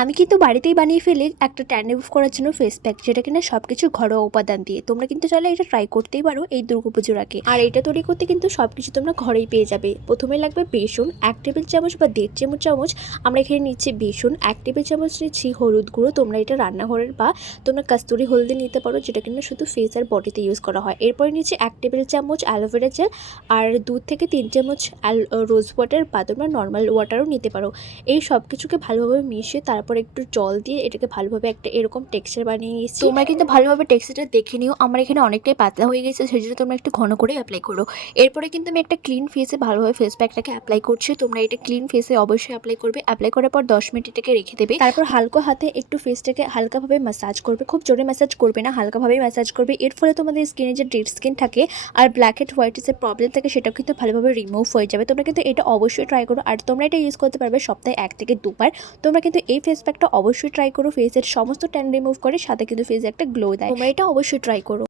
আমি কিন্তু বাড়িতেই বানিয়ে ফেলি একটা ট্যান রিমুভ করার জন্য ফেস প্যাক, যেটা কিনা সবকিছু ঘরোয়া উপাদান দিয়ে। তোমরা কিন্তু চাইলে এটা ট্রাই করতেই পারো এই দুর্গাপুজোর আগে। আর এটা তৈরি করতে কিন্তু সবকিছু তোমরা ঘরেই পেয়ে যাবে। প্রথমে লাগবে বেসন 1 টেবিল চামচ বা 1.5 চামচ। আমরা এখানে নিচ্ছি বেসন, 1 টেবিল চামচ নিচ্ছি হলুদ গুঁড়ো। তোমরা এটা রান্নাঘরের বা তোমরা কাস্তুরি হলদি নিতে পারো, যেটা কিনা শুধু ফেস আর বডিতে ইউজ করা হয়। এরপরে নিচ্ছি 1 টেবিল চামচ অ্যালোভেরা জেল আর 2 থেকে 3 চামচ রোজ ওয়াটার বা তোমরা নর্মাল ওয়াটারও নিতে পারো। এই সব কিছুকে ভালোভাবে মিশিয়ে তারপর একটু জল দিয়ে এটাকে ভালোভাবে একটা এরকম টেক্সচার বানিয়ে নিয়েছি। তোমরা কিন্তু ভালোভাবে টেক্সচারটা দেখে নিও। আমার এখানে অনেকটাই পাতলা হয়ে গেছে, সেজন্য তোমরা একটু ঘন করে অ্যাপ্লাই করো। এরপরে কিন্তু আমি একটা ক্লিন ফেসে ভালোভাবে ফেস প্যাকটাকে অ্যাপ্লাই করছি। তোমরা এটা ক্লিন ফেসে অবশ্যই অ্যাপ্লাই করবে। অ্যাপ্লাই করার পর 10 মিনিট এটাকে রেখে দেবে। তারপর হালকা হাতে একটু ফেসটাকে হালকাভাবে ম্যাসাজ করবে। খুব জোরে ম্যাসাজ করবে না, হালকাভাবে ম্যাসাজ করবে। এর ফলে তোমাদের স্কিনে যে ডেড স্কিন থাকে আর ব্ল্যাক হেড হোয়াইট যে প্রবলেম থাকে সেটাও কিন্তু ভালোভাবে রিমুভ হয়ে যাবে। তোমরা কিন্তু এটা অবশ্যই ট্রাই করো। আর তোমরা এটা ইউজ করতে পারবে সপ্তাহে 1 থেকে 2 বার। তোমরা কিন্তু এই ফেস প্যাকটা অবশ্যই ট্রাই করো। ফেসের সমস্ত ট্যান রিমুভ করে, সাথে কিন্তু ফেসে একটা গ্লো দেয়। তোমরা এটা অবশ্যই ট্রাই করো।